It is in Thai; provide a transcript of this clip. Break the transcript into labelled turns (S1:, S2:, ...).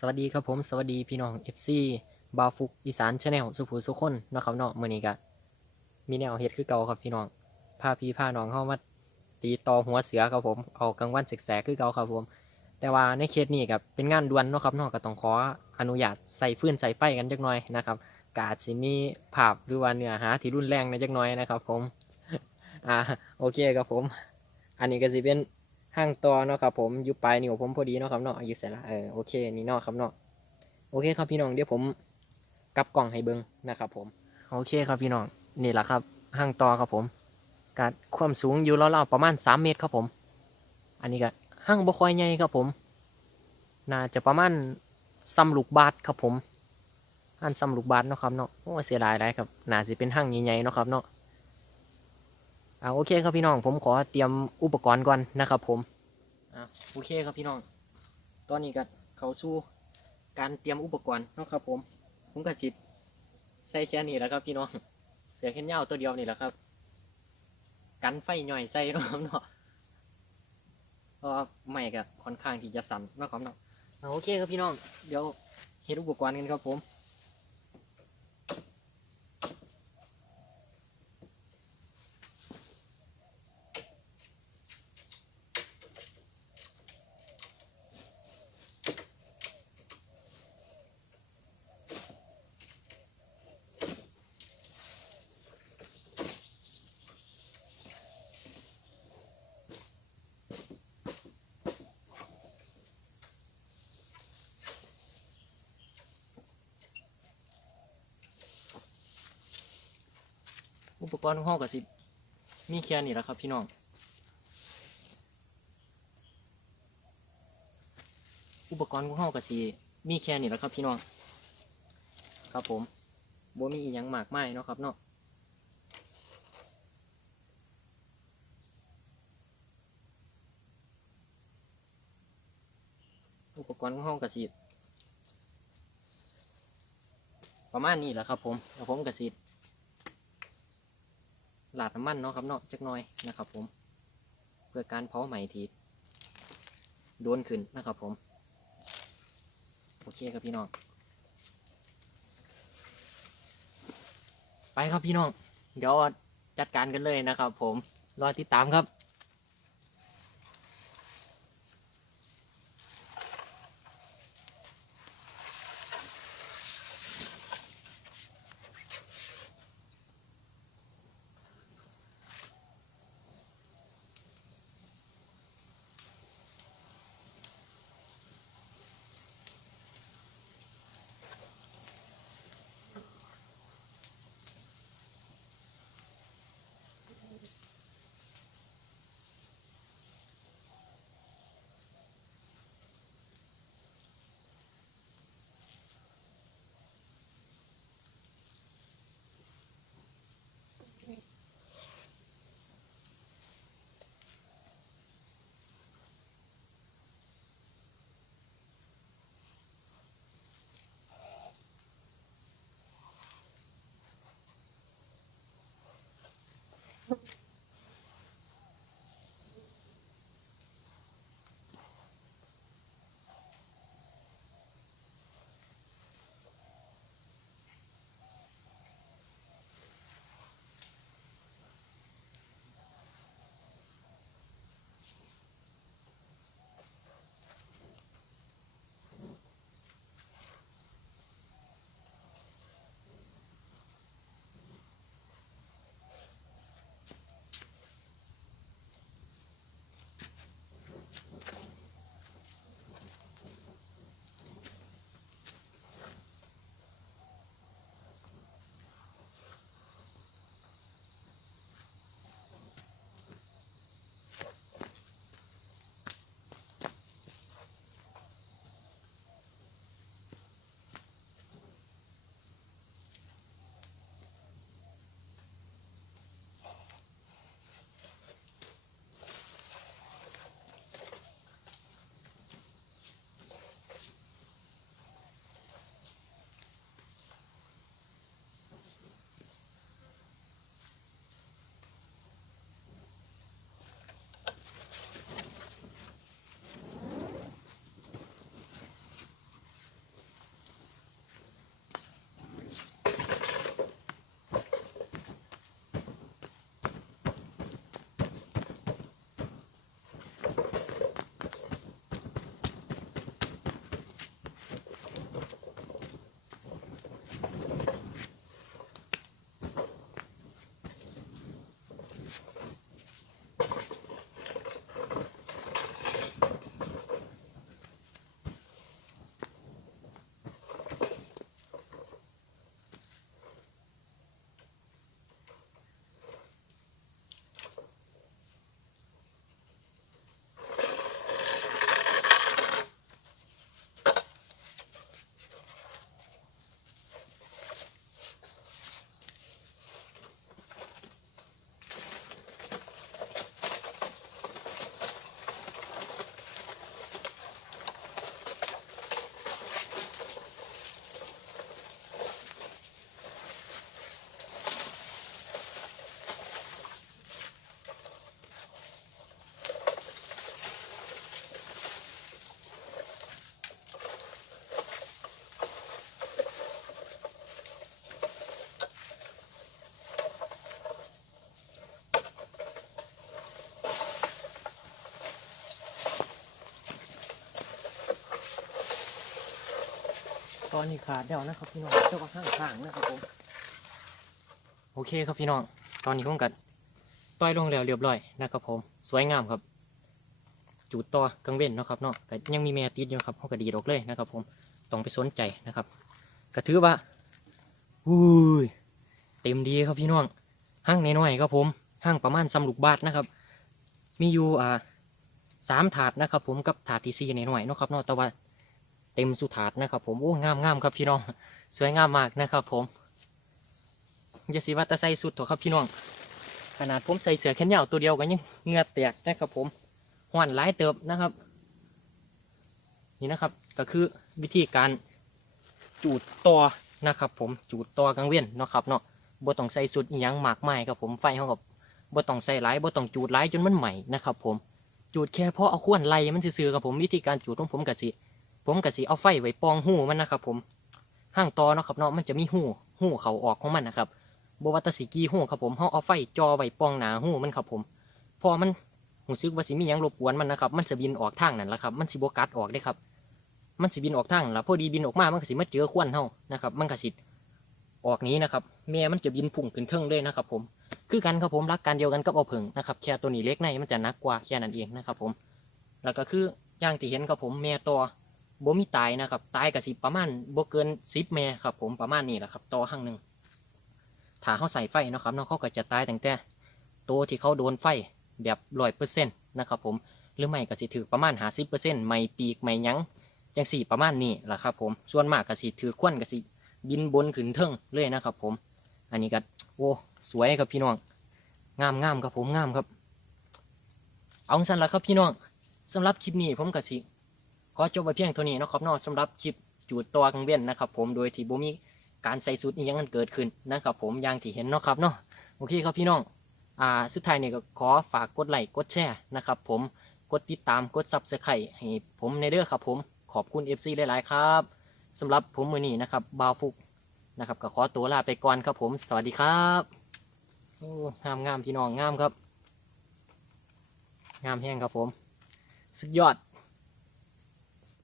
S1: สวัสดีครับผมสวัสดีพี่น้อง FC บาฟุกอีสานชาแนลสุภูสุคนนะครับเนาะมื้อนี้ก็มีแนวเฮ็ดคือเก่าครับพี่น้องพาพี่พาน้องเข้ามาตีต่อหัวเสือครับผมเอากลางวันแสกๆคือเก่าครับผม แต่ว่าในเคสนี้กับเป็นงานด่วนเนาะครับเนาะก็ต้องขออนุญาตใส่ฟืนใส่ไฟกันจักหน่อยนะครับกาจสิมีภาพหรือว่าเนื้อหาที่รุนแรงในจักหน่อยนะครับผมอ่าโอเคครับผม อันนี้ก็สิเป็น ห้างต่อเนาะครับผมอยู่ปลายนิ้วผมพอดีเนาะครับเนาะอยู่เสร็จละเออโอเคนี่เนาะครับเนาะโอเคครับพี่น้องเดี๋ยวผมกลับกล่องให้เบิ้งนะครับผมโอเคครับพี่น้องนี่แหละครับห้างต่อครับผมกัดความสูงอยู่ราวๆประมาณ 3 เมตรครับผม อันนี้ก็ห้างบ่ค่อยใหญ่ครับผม น่าจะประมาณซ้ำลูกบาทครับผมอันซ้ำลูกบาทเนาะครับเนาะโอ้เสียดายได้ครับน่าจะเป็นห้างใหญ่ๆเนาะครับเนาะ อ่าโอเคครับพี่น้องผมขอเตรียมอุปกรณ์ก่อนนะครับ ผมอ่าโอเคครับพี่น้อง ตอนนี้ก็เขาสู่การเตรียมอุปกรณ์นะครับ ผม ผมก็จิตใส่แค่นี้แหล้วครับพี่น้องเสือแค่ยาตัวเดียวนี่แหละครับ กันไฟหน่อยใส่นะครับเนาะเพราะว่าไม่ก็ค่อนข้างที่จะสั่นนะครับเนาะโอเคครับพี่น้อง เดี๋ยวเฮ็ดอุปกรณ์กันครับผม อุปกรณ์ของห้องกับสิมีแค่นี้แหละครับพี่น้องอุปกรณ์ของห้องกับสิมีแค่นี้แหละครับพี่น้องครับผมบ่มีอีหยังมากมายเนาะครับเนาะอุปกรณ์ของห้องกับสิประมาณนี้แหละครับผมแล้วผมกับสิ หลาดน้ำมันเนาะครับเนาะจักน้อยนะครับผม เพื่อการเผาไหมทีโดนขึ้นนะครับผม โอเคครับพี่น้อง ไปครับพี่น้อง เดี๋ยวจัดการกันเลยนะครับผม รอติดตามครับ
S2: อ
S1: นนี้ขาดแล้วนะครับพี่น้องเจ้าก็ข้างข้างๆนะครับผมโอเคครับพี่น้อง ตอนนี้ผมกัดต้อยลงแล้วเรียบร้อยนะครับผม สวยงามครับ จูดต่อกังเว้นนะครับเนาะแต่ยังมีแม่ติดอยู่ครับเขาก็ดีดออกเลยนะครับผมต้องไปสนใจนะครับก็ถือว่าอุ้ยเต็มดีครับพี่น้องห้างน้อยๆครับผมห้างประมาณสำลูกบาทนะครับ มีอยู่อ่าสามถาดนะครับผมกับถาดที่สี่น้อยๆนะครับเนาะแต่ว่า เต็มสุถาดนะครับ ผมโอ้งามงามครับพี่น้อง สวยงามมากนะครับ ผมอย่าสิว่าตะใส่สุดเถอะครับพี่น้อง ขนาดผมใส่เสื้อแขนยาวตัวเดียวก็ยังเงือแตกนะครับ ผมหวานหลายเติบนะครับ นี่นะครับก็คือวิธีการจูดต่อนะครับ ผมจูดต่อกลางเวียนเนาะครับเนาะบ่ต้องใส่สุดอีหยังหมากมายครับผมไฟเขากับบ่ต้องใส่หลายบ่ต้องจูดหลายจนมันใหม่นะครับ ผมจูดแค่พอเอาขวานไล่มันซื่อๆครับผมวิธีการจูดของผมกะสิ ผมกะสิเอาไฟไว้ปองหูมันนะครับ ผมห้างตอเนาะครับเนาะมันจะมีหูหูเขาออกของมันนะครับบว่าแตสิกีหูครับผมเฮาเอาไฟจอไว้ปองหนาหูมันครับผม พอมันหูซึกว่าสิมียังรบกวนมันนะครับ มันจะบินออกทางนั่นแหละครับ มันสิบกัดออกได้ครับมันสิบินออกทางนั่นละพอดีบินออกมามันก็สิมาเจอควันเฮานะครับ มันก็สิออกนี้นะครับแม่มันจะบินพุ่งขึ้นเทิงเลยนะครับ ผม คือกันครับผมรักการเดียวกันกับเอาเผิงนะครับแค่ตัวนี้เล็กในมันจะนักกว่าแค่นั้นเองนะครับ ผม แล้วก็คืออย่างที่เห็นครับผมแม่ตัว บ่มีตายนะครับ ตายกับสิประมาณบ่เกินสิบแม่ครับ ผมประมาณนี้แหละครับต่อห้างหนึ่งถ้าเขาใส่ไฟนะครับเนาะเขาก็จะตายตั้งแต่ตัวที่เขาโดนไฟแบบร้อยเปอร์เซ็นต์นะครับผมหรือไม่ก็สิถือประมาณหาสิบเปอร์เซ็นต์ไม่ปีกไม่ยั้งจังสี่ประมาณนี้แหละครับ ผมส่วนมากก็สิถือควันก็สิบินบนขึ้นเทิงเลยนะครับ ผม อันนี้ก็โอ้สวยครับพี่น้องงามงามครับผมงามครับ เอาสั้นละครับพี่น้องสำหรับคลิปนี้ผมก็สิ ขอจบไว้เพียงเท่านี้นะครับนาะสำหรับคลิปจูดตัวกังเวียนนะครับ ผมโดยที่บ่มีการใส่สูตรนี้ยังกันเกิดขึ้นนะครับ ผมอย่างที่เห็นเนาะครับเนาะโอเคครับพี่น้องอ่าสุดท้ายนี่ก็ขอฝากกดไลค์กดแชร์นะครับผมกดติดตามกดซับสไครต์ให้ผมในเด้อครับผมขอบคุณ FC หลาย ๆ ครับสำหรับผมมือนี้นะครับบาวฟุกนะครับก็ขอตัวลาไปก่อนครับผมสวัสดีครับโอ้งามงามพี่น้องงามครับ งามแห้งครับผม สุดยอด